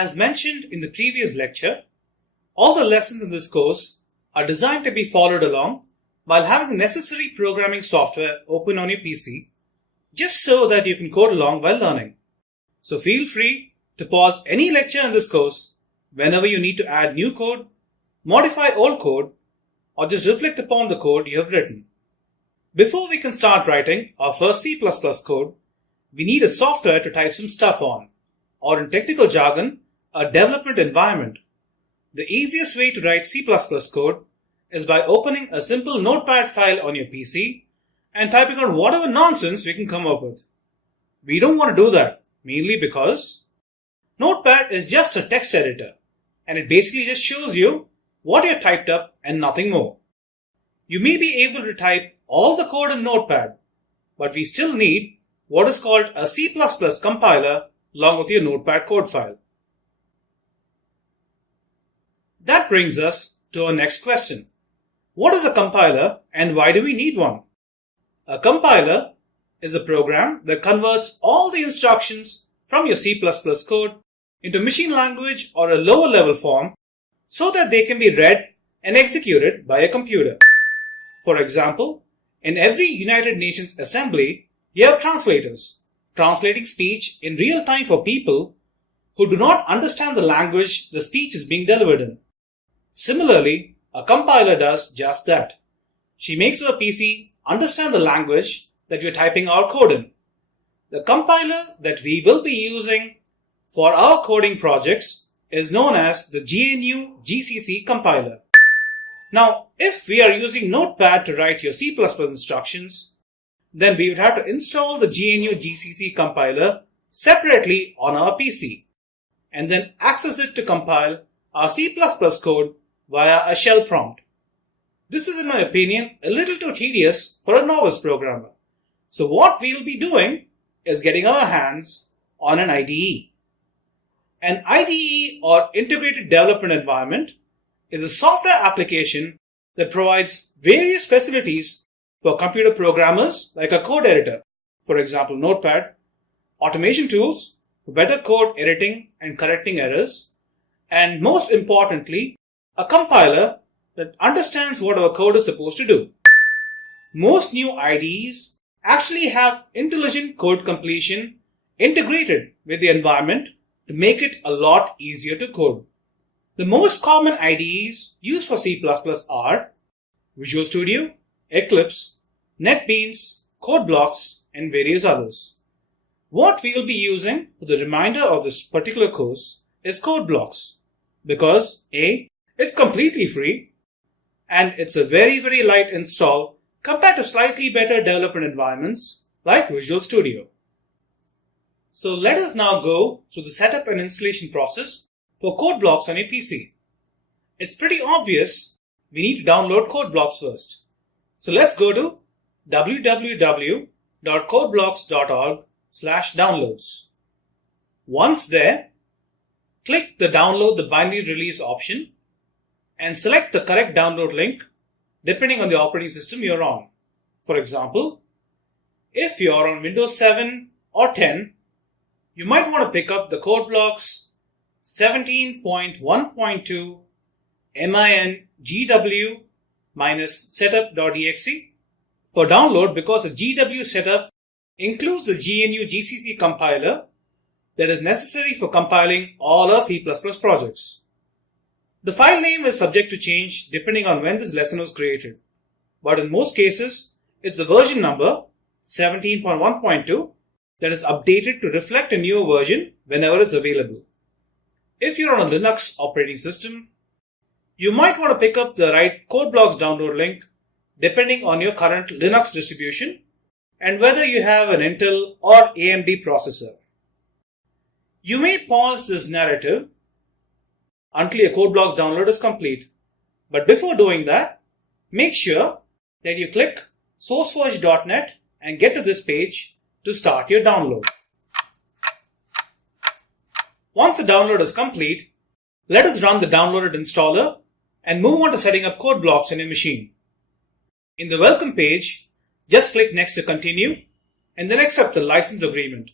As mentioned in the previous lecture, all the lessons in this course are designed to be followed along while having the necessary programming software open on your PC, just so that you can code along while learning. So feel free to pause any lecture in this course whenever you need to add new code, modify old code, or just reflect upon the code you have written. Before we can start writing our first C++ code, we need a software to type some stuff on, or in technical jargon, a development environment. The easiest way to write C++ code is by opening a simple notepad file on your PC and typing out whatever nonsense we can come up with. We don't want to do that, mainly because Notepad is just a text editor, and it basically just shows you what you typed up and nothing more. You may be able to type all the code in Notepad, but we still need what is called a C++ compiler along with your Notepad code file. That brings us to our next question. What is a compiler and why do we need one? A compiler is a program that converts all the instructions from your C++ code into machine language or a lower level form so that they can be read and executed by a computer. For example, in every United Nations assembly, you have translators translating speech in real time for people who do not understand the language the speech is being delivered in. Similarly, a compiler does just that. She makes our PC understand the language that we're typing our code in. The compiler that we will be using for our coding projects is known as the GNU GCC compiler. Now, if we are using Notepad to write your C++ instructions, then we would have to install the GNU GCC compiler separately on our PC and then access it to compile our C++ code via a shell prompt. This is, in my opinion, a little too tedious for a novice programmer. So what we'll be doing is getting our hands on an IDE. An IDE, or Integrated Development Environment, is a software application that provides various facilities for computer programmers like a code editor, for example Notepad, automation tools for better code editing and correcting errors, and most importantly, a compiler that understands what our code is supposed to do. Most new IDEs actually have intelligent code completion integrated with the environment to make it a lot easier to code. The most common IDEs used for C++ are Visual Studio, Eclipse, NetBeans, CodeBlocks, and various others. What we will be using for the remainder of this particular course is CodeBlocks because A, it's completely free and it's a very light install compared to slightly better development environments like Visual Studio. So let us now go through the setup and installation process for CodeBlocks on your PC. It's pretty obvious we need to download CodeBlocks first. So let's go to www.codeblocks.org/downloads. Once there, click the Download the Binary Release option and select the correct download link depending on the operating system you're on. For example, if you're on Windows 7 or 10, you might want to pick up the CodeBlocks 17.1.2 min-gw-setup.exe for download because the GW setup includes the GNU GCC compiler that is necessary for compiling all our C++ projects. The file name is subject to change depending on when this lesson was created, but in most cases, it's the version number 17.1.2 that is updated to reflect a newer version whenever it's available. If you're on a Linux operating system, you might want to pick up the right CodeBlocks download link depending on your current Linux distribution and whether you have an Intel or AMD processor. You may pause this narrative until your CodeBlocks download is complete. But before doing that, make sure that you click sourceforge.net and get to this page to start your download. Once the download is complete, let us run the downloaded installer and move on to setting up CodeBlocks on your machine. In the welcome page, just click next to continue and then accept the license agreement.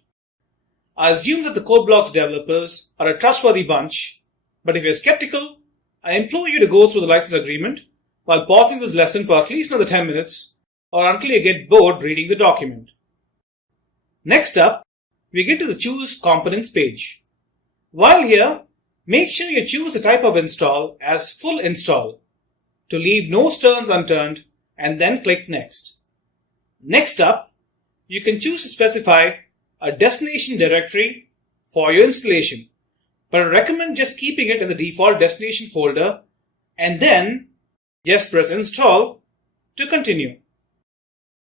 I assume that the CodeBlocks developers are a trustworthy bunch, but if you're skeptical, I implore you to go through the license agreement while pausing this lesson for at least another 10 minutes or until you get bored reading the document. Next up, we get to the Choose Components page. While here, make sure you choose the type of install as full install to leave no stones unturned and then click Next. Next up, you can choose to specify a destination directory for your installation, but I recommend just keeping it in the default destination folder and then just press Install to continue.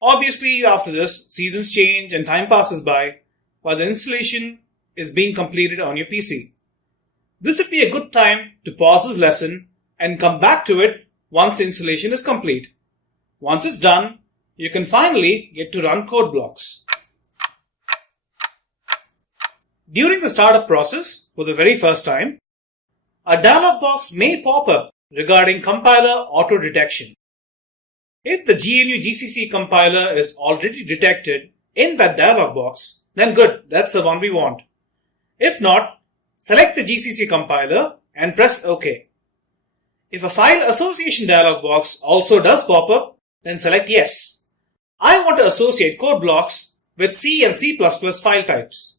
Obviously, after this, seasons change and time passes by while the installation is being completed on your PC. This would be a good time to pause this lesson and come back to it once the installation is complete. Once it's done, you can finally get to run CodeBlocks. During the startup process, for the very first time, a dialog box may pop up regarding compiler auto-detection. If the GNU GCC compiler is already detected in that dialog box, then good, that's the one we want. If not, select the GCC compiler and press OK. If a file association dialog box also does pop up, then select Yes. I want to associate CodeBlocks with C and C++ file types.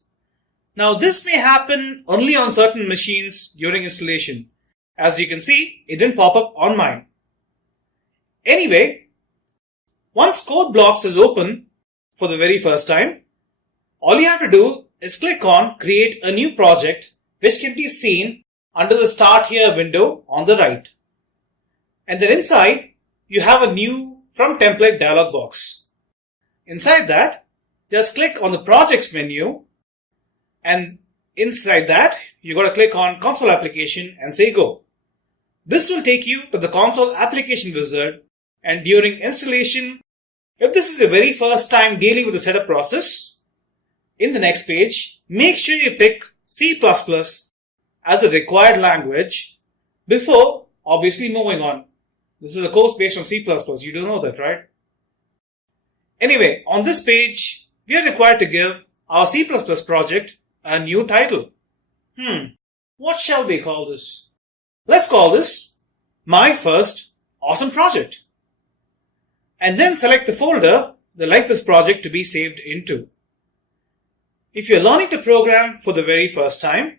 Now this may happen only on certain machines during installation. As you can see, it didn't pop up on mine. Anyway, once CodeBlocks is open for the very first time, all you have to do is click on Create a New Project, which can be seen under the Start Here window on the right. And then inside, you have a New From Template dialog box. Inside that, just click on the Projects menu, and inside that, you got to click on Console Application and say Go. This will take you to the Console Application Wizard, and during installation, if this is your very first time dealing with the setup process, in the next page, make sure you pick C++ as a required language before obviously moving on. This is a course based on C++, you do know that, right? Anyway, on this page, we are required to give our C++ project a new title. What shall we call this? Let's call this My First Awesome Project. And then select the folder that like this project to be saved into. If you're learning to program for the very first time,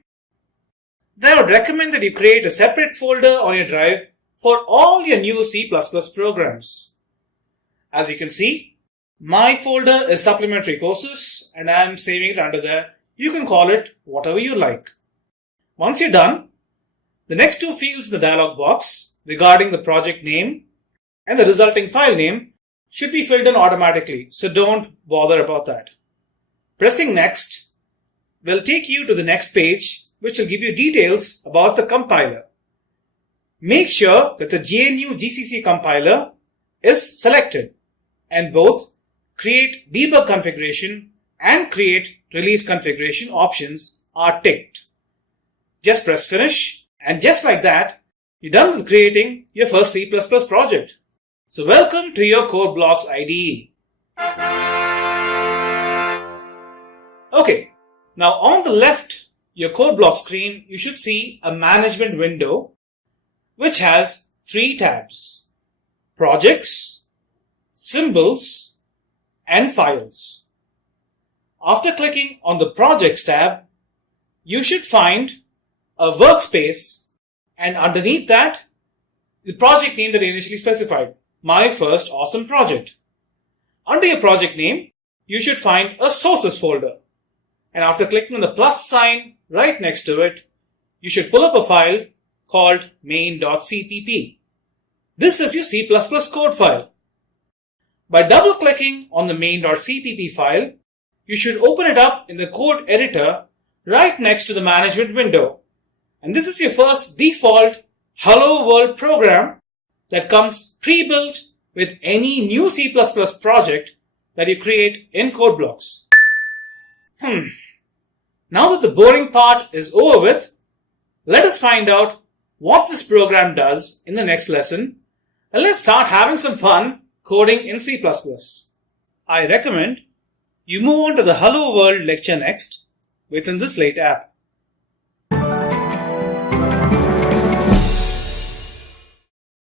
then I would recommend that you create a separate folder on your drive for all your new C++ programs. As you can see, my folder is supplementary courses and I'm saving it under there. You can call it whatever you like. Once you're done, the next two fields in the dialog box regarding the project name and the resulting file name should be filled in automatically, so don't bother about that. Pressing Next will take you to the next page, which will give you details about the compiler. Make sure that the GNU GCC compiler is selected and both Create Debug Configuration and Create Release Configuration options are ticked. Just press Finish, and just like that, you're done with creating your first C++ project. So welcome to your CodeBlocks IDE. Okay, now on the left, your CodeBlocks screen, you should see a management window which has 3 tabs: Projects, Symbols, and Files. After clicking on the Projects tab, you should find a workspace, and underneath that, the project name that I initially specified, My First Awesome Project. Under your project name, you should find a Sources folder. And after clicking on the plus sign right next to it, you should pull up a file called main.cpp. This is your C++ code file. By double-clicking on the main.cpp file, you should open it up in the code editor right next to the management window. And this is your first default Hello World program that comes pre-built with any new C++ project that you create in CodeBlocks. Now that the boring part is over with, let us find out what this program does in the next lesson, and let's start having some fun coding in C++. I recommend you move on to the Hello World lecture next, within the Slate app.